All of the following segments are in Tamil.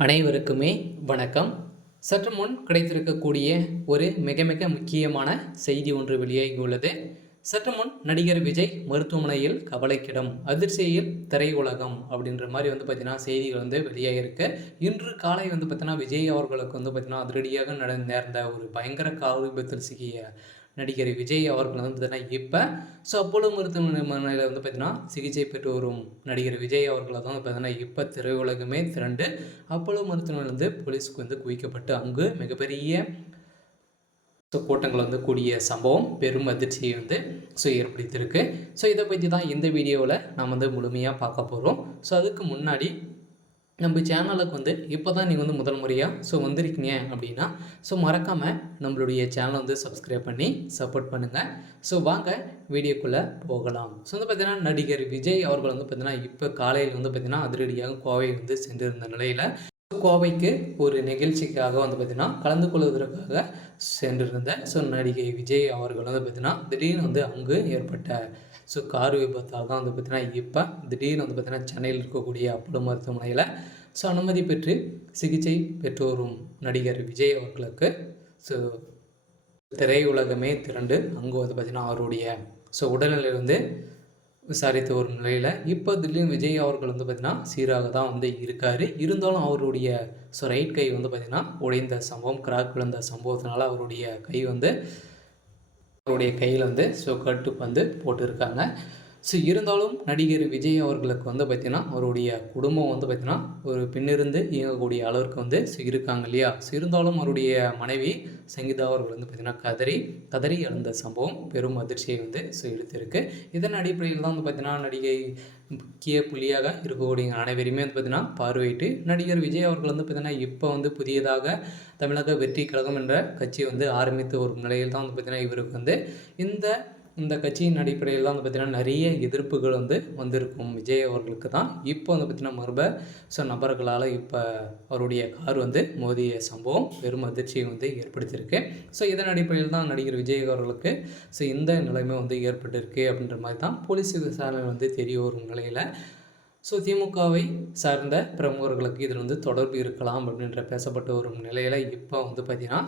அனைவருக்குமே வணக்கம். சற்று முன் கிடைத்திருக்கக்கூடிய ஒரு மிக மிக முக்கியமான செய்தி ஒன்று வெளியாகியுள்ளது. சற்று முன் நடிகர் விஜய் மருத்துவமனையில் கவலைக்கிடம், அதிர்ச்சியில் திரையுலகம் அப்படின்ற மாதிரி பார்த்தீங்கன்னா செய்திகள் வெளியாகிருக்கு. இன்று காலை பார்த்தீங்கன்னா விஜய் அவர்களுக்கு பார்த்தீங்கன்னா அதிரடியாக நேர்ந்த ஒரு பயங்கர கார் விபத்தில் சிக்கிய நடிகர் விஜய் அவர்கள் பார்த்தீங்கன்னா இப்போ அப்போலோ மருத்துவமனையில் பார்த்தீங்கன்னா சிகிச்சை பெற்று வரும் நடிகர் விஜய் அவர்களை தான் பார்த்தீங்கன்னா இப்போ திரையுலகமே திரண்டு அப்போலோ மருத்துவமனையிலிருந்து போலீஸ்க்கு குவிக்கப்பட்டு அங்கு மிகப்பெரிய கூட்டங்கள் கூடிய சம்பவம் பெரும் அதிர்ச்சியை ஏற்படுத்தியிருக்கு. இதை பற்றி தான் இந்த வீடியோவில் நாம் முழுமையாக பார்க்க போகிறோம். அதுக்கு முன்னாடி நம்ம சேனலுக்கு இப்போ தான் நீங்கள் முதல் முறையாக வந்திருக்கீங்க அப்படின்னா மறக்காமல் நம்மளுடைய சேனலை சப்ஸ்கிரைப் பண்ணி சப்போர்ட் பண்ணுங்கள். வாங்க வீடியோக்குள்ளே போகலாம். பார்த்தீங்கன்னா நடிகர் விஜய் அவர்கள் பார்த்தீங்கன்னா இப்போ காலையில் பார்த்தீங்கன்னா அதிரடியாக கோவை சென்றிருந்த நிலையில் கோவைக்கு ஒரு நிகழ்ச்சிக்காக பார்த்தீங்கன்னா கலந்து கொள்வதற்காக சென்றிருந்த நடிகை விஜய் அவர்கள் பார்த்தீங்கன்னா திடீர்னு அங்கு ஏற்பட்ட கார் விபத்தால் தான் பார்த்தீங்கன்னா இப்போ திடீர்னு பார்த்தீங்கன்னா சென்னையில் இருக்கக்கூடிய அப்போலோ மருத்துவமனையில் அனுமதி பெற்று சிகிச்சை பெற்று வரும் நடிகர் விஜய் அவர்களுக்கு திரையுலகமே திரண்டு அங்கு பார்த்தீங்கன்னா அவருடைய உடல்நிலை விசாரித்து வரும் நிலையில் இப்போ திடீர்னு விஜய் அவர்கள் பார்த்தீங்கன்னா சீராக தான் இருக்கார். இருந்தாலும் அவருடைய ரைட் கை பார்த்திங்கன்னா உடைந்த சம்பவம், கிராக் விழுந்த சம்பவத்தினால அவருடைய கை அவருடைய கையில் கட்டு போட்டிருக்காங்க. இருந்தாலும் நடிகர் விஜய் அவர்களுக்கு பார்த்திங்கன்னா அவருடைய குடும்பம் பார்த்திங்கன்னா ஒரு பின்னிருந்து இயங்கக்கூடிய அளவிற்கு இருக்காங்க இல்லையா. இருந்தாலும் அவருடைய மனைவி சங்கீதா அவர்கள் பார்த்திங்கன்னா கதறி எழுந்த சம்பவம் பெரும் அதிர்ச்சியை இழுத்திருக்கு. இதன் அடிப்படையில் தான் பார்த்திங்கன்னா நடிகை முக்கிய புள்ளியாக இருக்கக்கூடிய அனைவருமே பார்த்திங்கன்னா பார்வையிட்டு நடிகர் விஜய் அவர்கள் பார்த்திங்கன்னா இப்போ புதியதாக தமிழக வெற்றி கழகம் என்ற கட்சி ஆரம்பித்து வரும் நிலையில் தான் பார்த்திங்கன்னா இவருக்கு இந்த கட்சியின் அடிப்படையில் தான் பார்த்திங்கன்னா நிறைய எதிர்ப்புகள் வந்திருக்கும் விஜய் அவர்களுக்கு தான். இப்போ பார்த்திங்கன்னா மர்ம நபர்களால் இப்போ அவருடைய கார் மோதிய சம்பவம் பெரும் அதிர்ச்சியை ஏற்படுத்தியிருக்கு. இதன் அடிப்படையில் தான் நடிகர் விஜய் அவர்களுக்கு இந்த நிலைமை ஏற்பட்டிருக்கு அப்படின்ற மாதிரி தான் போலீஸ் விசாரணை தெரிய வரும் நிலையில் திமுகவை சார்ந்த பிரமுகர்களுக்கு இதில் தொடர்பு இருக்கலாம் அப்படின்ற பேசப்பட்டு வரும் நிலையில் இப்போ பார்த்திங்கன்னா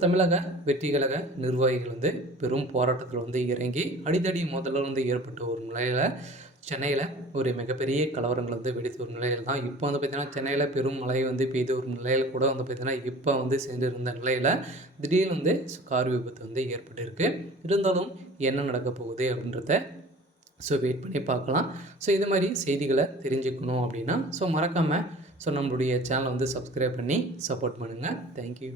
தமிழக வெற்றி கழக நிர்வாகிகள் பெரும் போராட்டத்தில் இறங்கி அடிதடி முதல்ல ஏற்பட்டு வரும் நிலையில் சென்னையில் ஒரு மிகப்பெரிய கலவரங்கள் வெடித்து ஒரு நிலையில் தான் இப்போ பார்த்திங்கன்னா சென்னையில் பெரும் மழை பெய்து ஒரு நிலையில் கூட பார்த்திங்கன்னா இப்போ சென்றிருந்த நிலையில் திடீர்னு கார் விபத்து ஏற்பட்டிருக்கு. இருந்தாலும் என்ன நடக்க போகுது அப்படின்றத வெயிட் பண்ணி பார்க்கலாம். இது மாதிரி செய்திகளை தெரிஞ்சுக்கணும் அப்படின்னா மறக்காமல் நம்மளுடைய சேனலை சப்ஸ்கிரைப் பண்ணி சப்போர்ட் பண்ணுங்கள். தேங்க்யூ.